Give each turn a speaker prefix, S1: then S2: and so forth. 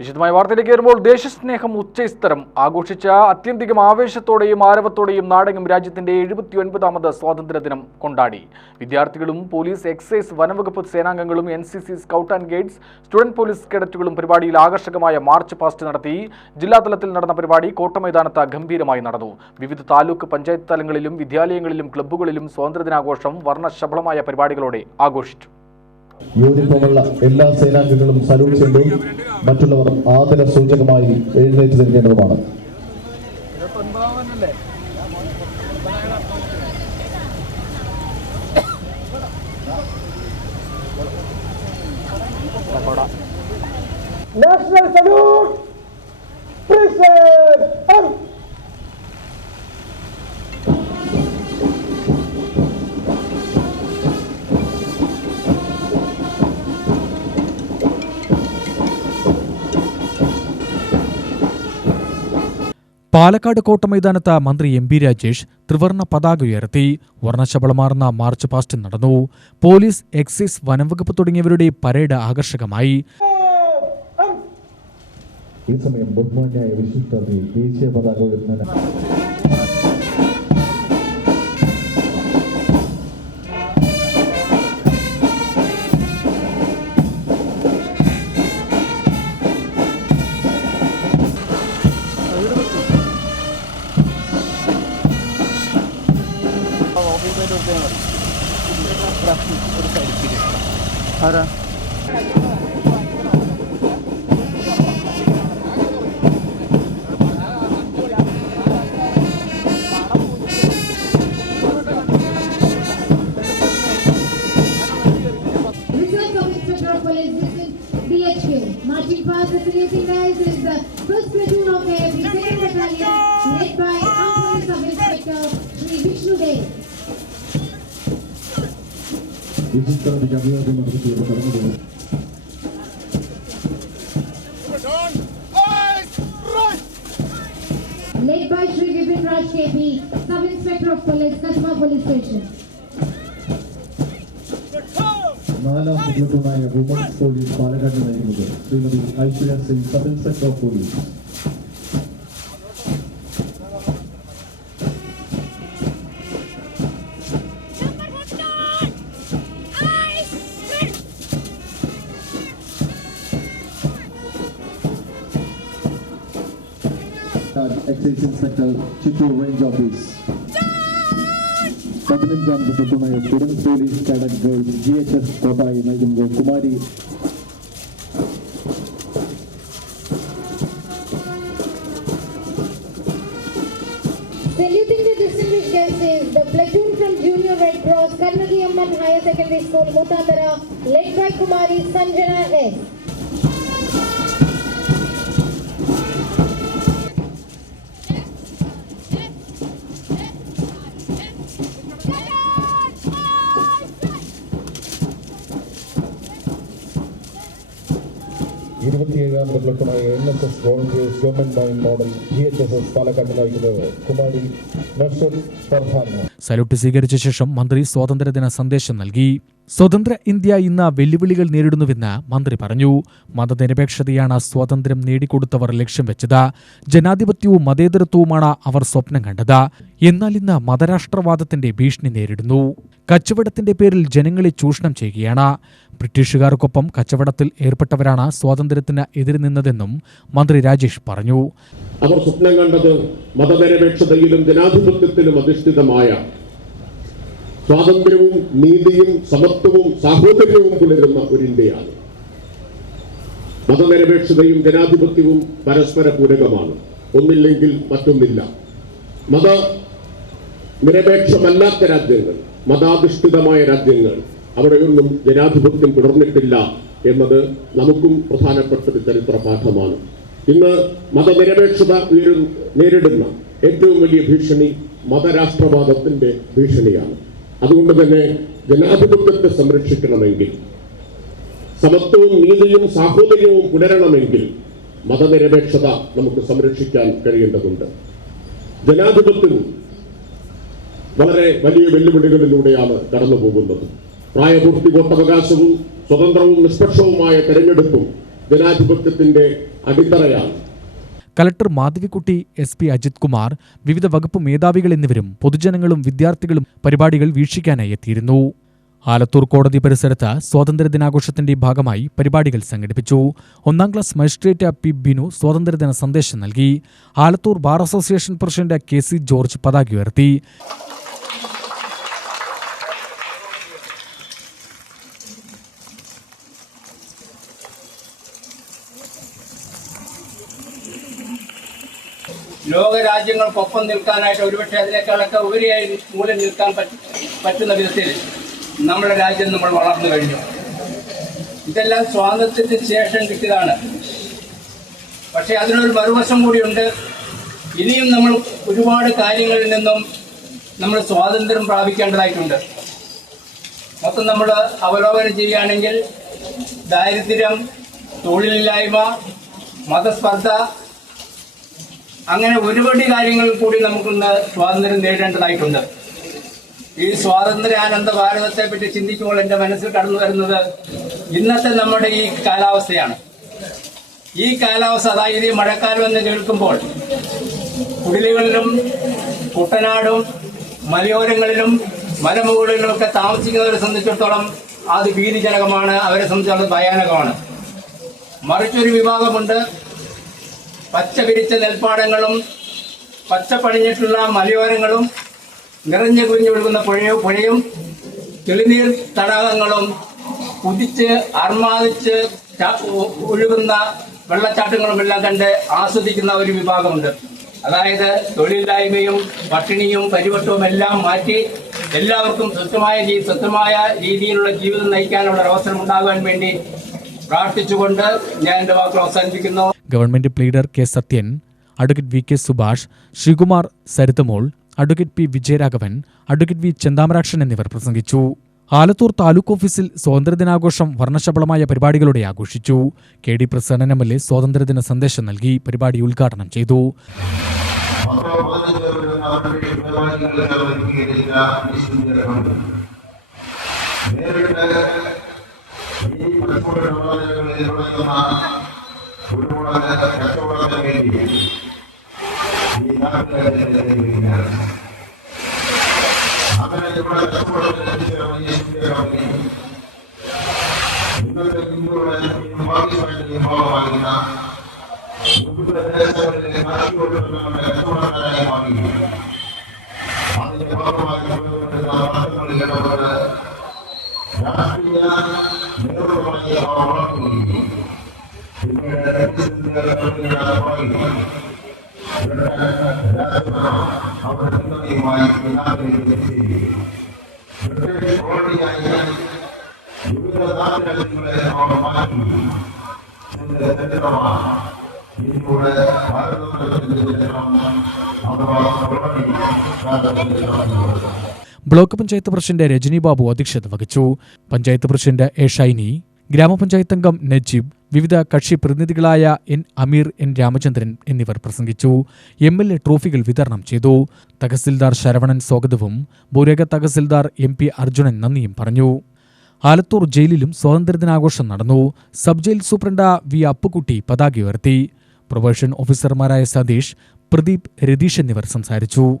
S1: വിശദമായ വാർത്തയിലേക്ക് വരുമ്പോൾ ദേശസ്നേഹം ഉച്ചസ്ഥരം ആഘോഷിച്ച അത്യന്തികം ആവേശത്തോടെയും ആരവത്തോടെയും നാടകം രാജ്യത്തിന്റെ എഴുപത്തി ഒൻപതാമത് സ്വാതന്ത്ര്യ ദിനം കൊണ്ടാടി. വിദ്യാർത്ഥികളും പോലീസ് എക്സൈസ് വനവകുപ്പ് സേനാംഗങ്ങളും N C C scout and guides student police കേഡറ്റുകളും പരിപാടിയിൽ ആകർഷകമായ മാർച്ച് പാസ്റ്റ് നടത്തി. ജില്ലാതലത്തിൽ നടന്ന പരിപാടി കോട്ടമൈതാനത്ത് ഗംഭീരമായി നടന്നു. വിവിധ താലൂക്ക് പഞ്ചായത്ത് തലങ്ങളിലും വിദ്യാലയങ്ങളിലും ക്ലബ്ബുകളിലും സ്വാതന്ത്ര്യദിനാഘോഷം വർണശബളമായ പരിപാടികളോടെ ആഘോഷിച്ചു.
S2: യൂണിഫോമുള്ള എല്ലാ സേനാംഗങ്ങളും സല്യൂട്ട് ചെയ്തു മറ്റുള്ളവർ ആദര സൂചകമായി എഴുന്നേറ്റ് നിൽക്കേണ്ടതുമാണ്
S3: National salute!
S4: പാലക്കാട് കോട്ടമൈതാനത്ത് മന്ത്രി എം പി രാജേഷ് ത്രിവർണ പതാക ഉയർത്തി. വർണശബളമാർന്ന മാർച്ച് പാസ്റ്റ് നടന്നു. പോലീസ് എക്സൈസ് വനംവകുപ്പ് തുടങ്ങിയവരുടെ പരേഡ് ആകർഷകമായി.
S2: ഈ സമയം ബഹുമാന്യായ വിശിഷ്ടാതി ദേശീയ പതാക ഉയർത്തുന്ന
S5: DHQ. Marching past the saluting guys is the first platoon of AFB, second battalion, led by Armed Police Sub Inspector Sri Vishnu Dev.
S2: വിശിഷ്ടാതിക്ക് അഭിവാദ്യം നടത്തിയുള്ള കടന്നു പോകും
S5: Led by Sri Vipin Raj KP, Sub Inspector of Police, Kasma Police Station.
S2: നാലാം പ്ലട്ടൂണായ women's police Palakkad നയിക്കുന്നത് Shrimati Aishwarya Singh sub inspector of police Excise inspector Chittur range office പതിനഞ്ചാമത് പ്ലട്ടൂണായ students police cadet girls G H S Kottayi നയിക്കുന്നത് Kumari
S5: Saluting the distinguished guests is the platoon from Junior Red Cross, Karnagi Amman Higher Secondary School, Mutandara, led by Kumari Sanjana S.
S2: ഇരുപത്തിയേഴാമത് പ്ലട്ടൂണായ N S S volunteers government Moyan model G H S S Palakkad നയിക്കുന്നത് Kumari നർസർ Farhana
S4: salute സ്വീകരിച്ച ശേഷം മന്ത്രി സ്വാതന്ത്ര്യദിന സന്ദേശം നൽകി. സ്വതന്ത്ര India ഇന്ന് വെല്ലുവിളികൾ നേരിടുന്നുവെന്ന് മന്ത്രി പറഞ്ഞു. മതനിരപേക്ഷതയാണ് സ്വാതന്ത്ര്യം നേടിക്കൊടുത്തവർ ലക്ഷ്യം വെച്ചത്. ജനാധിപത്യവും മതേതരത്വവുമാണ് അവർ സ്വപ്നം കണ്ടത്. എന്നാൽ ഇന്ന് മതരാഷ്ട്രവാദത്തിന്റെ ഭീഷണി നേരിടുന്നു. കച്ചവടത്തിന്റെ പേരിൽ ജനങ്ങളെ ചൂഷണം ചെയ്യുകയാണ്. ബ്രിട്ടീഷുകാർക്കൊപ്പം കച്ചവടത്തിൽ ഏർപ്പെട്ടവരാണ് സ്വാതന്ത്ര്യത്തിന് എതിര് നിന്നതെന്നും മന്ത്രി രാജേഷ് പറഞ്ഞു.
S6: അവർ സ്വപ്നം കണ്ടത് മതനിരപേക്ഷതയിലും ജനാധിപത്യത്തിലും അധിഷ്ഠിതമായ സ്വാതന്ത്ര്യവും നീതിയും സമത്വവും സാഹോദര്യവും പുലരുന്ന ഒരു ഇന്ത്യയാണ്. മതനിരപേക്ഷതയും ജനാധിപത്യവും പരസ്പര പൂരകമാണ്. ഒന്നില്ലെങ്കിൽ മറ്റൊന്നില്ല. മത നിരപേക്ഷമല്ലാത്ത രാജ്യങ്ങൾ മതാധിഷ്ഠിതമായ രാജ്യങ്ങൾ അവിടെയൊന്നും ജനാധിപത്യം തുടർന്നിട്ടില്ല എന്നത് നമുക്കും പ്രധാനപ്പെട്ട ഒരു ചരിത്ര പാഠമാണ്. ഇന്ന് മതനിരപേക്ഷത നേരിടുന്ന ഏറ്റവും വലിയ ഭീഷണി മതരാഷ്ട്രവാദത്തിന്റെ ഭീഷണിയാണ്. അതുകൊണ്ട് തന്നെ ജനാധിപത്യത്തെ സംരക്ഷിക്കണമെങ്കിൽ സമത്വവും നീതിയും സാഹോദര്യവും പുലരണമെങ്കിൽ മതനിരപേക്ഷത നമുക്ക് സംരക്ഷിക്കാൻ കഴിയേണ്ടതുണ്ട്. ജനാധിപത്യം വളരെ വലിയ വെല്ലുവിളികളിലൂടെയാണ് കടന്നു പോകുന്നത് പ്രായപൂർത്തി വോട്ടവകാശവും സ്വതന്ത്രവും നിഷ്പക്ഷവുമായ തെരഞ്ഞെടുപ്പും ജനാധിപത്യത്തിന്റെ അടിത്തറയാണ്.
S4: Collector Madhavikutty S P Ajith Kumar വിവിധ വകുപ്പ് മേധാവികൾ എന്നിവരും പൊതുജനങ്ങളും വിദ്യാർത്ഥികളും പരിപാടികൾ വീക്ഷിക്കാനായി എത്തിയിരുന്നു. ആലത്തൂർ കോടതി പരിസരത്ത് സ്വാതന്ത്ര്യദിനാഘോഷത്തിന്റെ ഭാഗമായി പരിപാടികൾ സംഘടിപ്പിച്ചു. ഒന്നാം ക്ലാസ് മജിസ്ട്രേറ്റ് പി ബിനു സ്വാതന്ത്ര്യദിന സന്ദേശം നൽകി. Alathur bar association president K C George പതാക ഉയർത്തി.
S7: ലോകരാജ്യങ്ങൾക്കൊപ്പം നിൽക്കാനായിട്ട് ഒരുപക്ഷെ അതിനേക്കാളൊക്കെ ഉപരിയായി മൂലം നിൽക്കാൻ പറ്റ പറ്റുന്ന വിധത്തിൽ നമ്മുടെ രാജ്യം നമ്മൾ വളർന്നു കഴിഞ്ഞു. ഇതെല്ലാം സ്വാതന്ത്ര്യത്തിന് ശേഷം കിട്ടിയതാണ്. പക്ഷേ അതിനൊരു മറുവശം കൂടിയുണ്ട്. ഇനിയും നമ്മൾ ഒരുപാട് കാര്യങ്ങളിൽ നിന്നും നമ്മൾ സ്വാതന്ത്ര്യം പ്രാപിക്കേണ്ടതായിട്ടുണ്ട്. മൊത്തം നമ്മൾ അവലോകനം ചെയ്യുകയാണെങ്കിൽ ദാരിദ്ര്യം തൊഴിലില്ലായ്മ മതസ്പർദ്ധ അങ്ങനെ ഒരുപടി കാര്യങ്ങൾ കൂടി നമുക്കിന്ന് സ്വാതന്ത്ര്യം നേടേണ്ടതായിട്ടുണ്ട്. ഈ സ്വാതന്ത്ര്യാനന്ദ ഭാരതത്തെ പറ്റി ചിന്തിക്കുമ്പോൾ എന്റെ മനസ്സിൽ കടന്നു വരുന്നത് ഇന്നത്തെ നമ്മുടെ ഈ കാലാവസ്ഥയാണ്. ഈ കാലാവസ്ഥ അതായത് ഈ മഴക്കാലം എന്ന് കേൾക്കുമ്പോൾ കുടിലുകളിലും കുട്ടനാടും മലയോരങ്ങളിലും മലമുകളിലും ഒക്കെ താമസിക്കുന്നവരെ സംബന്ധിച്ചിടത്തോളം അത് ഭീതിജനകമാണ്. അവരെ സംബന്ധിച്ചിടത്തോളം ഭയാനകമാണ്. മറിച്ചൊരു വിഭാഗമുണ്ട്. പച്ച നെൽപ്പാടങ്ങളും പച്ച പണിഞ്ഞിട്ടുള്ള മലയോരങ്ങളും നിറഞ്ഞു കുഞ്ഞൊഴുകുന്ന പുഴയും പുഴയും തെളിനീർ തടാകങ്ങളും കുതിച്ച് അർമാദിച്ച് ഒഴുകുന്ന വെള്ളച്ചാട്ടങ്ങളും എല്ലാം കണ്ട് ആസ്വദിക്കുന്ന ഒരു വിഭാഗമുണ്ട്. അതായത് തൊഴിലില്ലായ്മയും പട്ടിണിയും പരിവട്ടവും എല്ലാം മാറ്റി എല്ലാവർക്കും സ്വസ്ഥമായ സ്വസ്ഥമായ രീതിയിലുള്ള ജീവിതം നയിക്കാനുള്ള ഒരു അവസരം ഉണ്ടാകാൻ വേണ്ടി പ്രാർത്ഥിച്ചുകൊണ്ട് ഞാൻ എന്റെ വാക്കുകൾ അവസാനിപ്പിക്കുന്നു.
S4: Government pleader K Sathyan advocate V K Subhash Sreekumar Sarithamol advocate P Vijayaraghavan advocate V Chenthamarakshan എന്നിവർ പ്രസംഗിച്ചു. ആലത്തൂർ താലൂക്ക് ഓഫീസിൽ സ്വാതന്ത്ര്യദിനാഘോഷം വർണശബളമായ പരിപാടികളോടെ ആഘോഷിച്ചു. K D Prasannan M L A സ്വാതന്ത്ര്യദിന സന്ദേശം നൽകി പരിപാടി ഉദ്ഘാടനം ചെയ്തു.
S8: നേരിട്ട് ഈ കച്ചവട உருவான கட்டோட வேண்டி ராஷ்டிரிய நிறுவனத்தை
S4: ബ്ലോക്ക് പഞ്ചായത്ത് പ്രസിഡന്റ് രജനി ബാബു അധ്യക്ഷത വഹിച്ചു പഞ്ചായത്ത് പ്രസിഡന്റ് എ ഷൈനി ഗ്രാമപഞ്ചായത്ത് അംഗം നജീബ് വിവിധ കക്ഷി പ്രതിനിധികളായ എൻ അമീർ എൻ രാമചന്ദ്രൻ എന്നിവർ പ്രസംഗിച്ചു. എം എൽ എ ട്രോഫികൾ വിതരണം ചെയ്തു. തഹസിൽദാർ ശരവണൻ സ്വാഗതവും ഭൂരേഖ തഹസിൽദാർ എം പി അർജുനൻ നന്ദിയും പറഞ്ഞു. ആലത്തൂർ ജയിലിലും സ്വാതന്ത്ര്യദിനാഘോഷം നടന്നു. Sub jail superintendent V Appukutty പതാക ഉയർത്തി. പ്രൊബേഷൻ ഓഫീസർമാരായ സതീഷ് പ്രദീപ് രതീഷ് എന്നിവർ സംസാരിച്ചു.